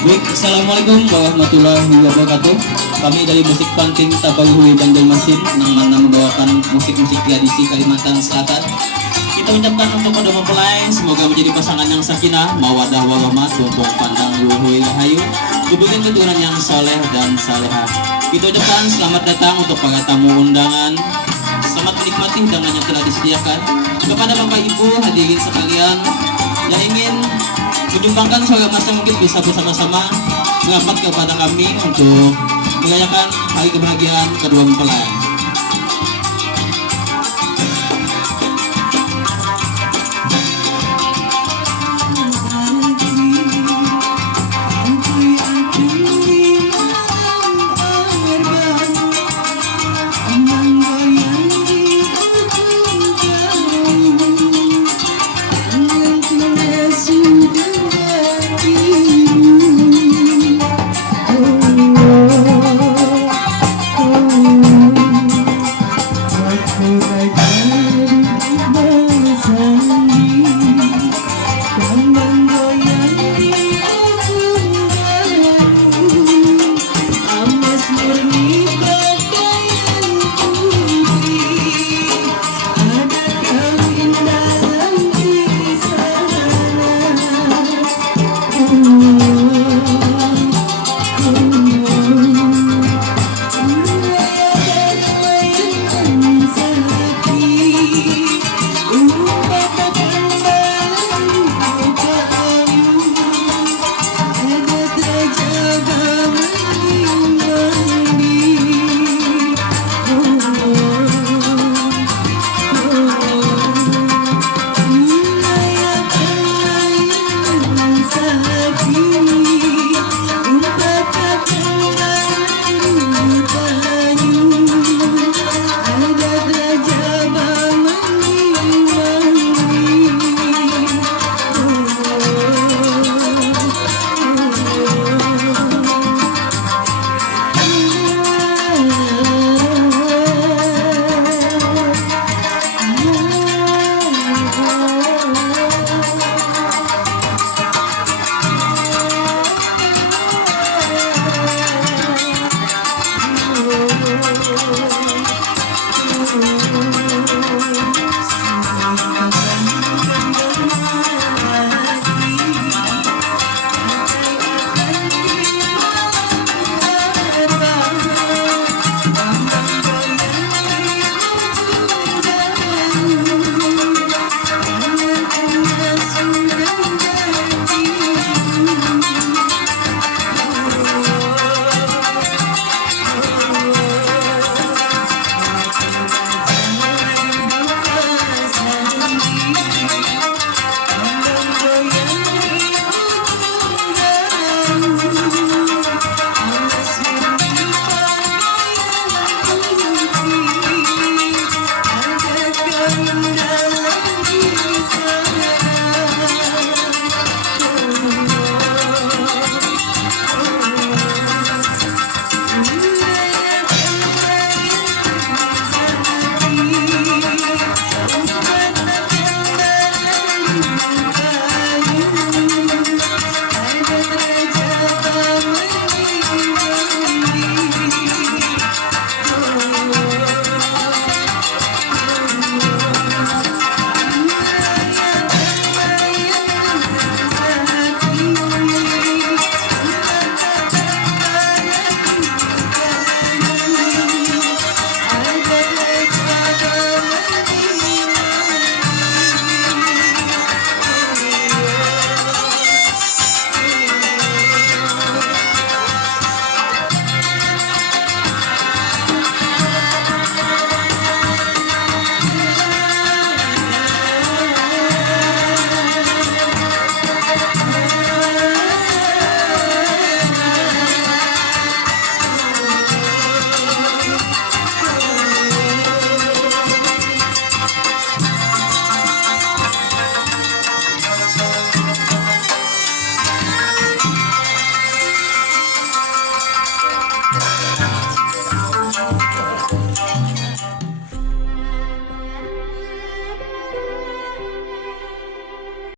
Baik, Assalamualaikum warahmatullahi wabarakatuh. Kami dari Musik Panting Tabahui Banjarmasin yang mana membawakan musik-musik tradisi Kalimantan Selatan. Kita ucapkan untuk kedua mempelai, semoga menjadi pasangan yang sakinah, mawadah warahmah, tumpuk pandang luhur rahayu, diberikan keturunan yang soleh dan salehah. Kita ucapkan selamat datang untuk para tamu undangan. Selamat menikmati hidangan yang telah disediakan. Kepada Bapak Ibu hadirin sekalian yang ingin menyumbangkan suara emasnya mungkin bisa bersama-sama merapat kepada kami untuk merayakan hari kebahagiaan kedua mempelai.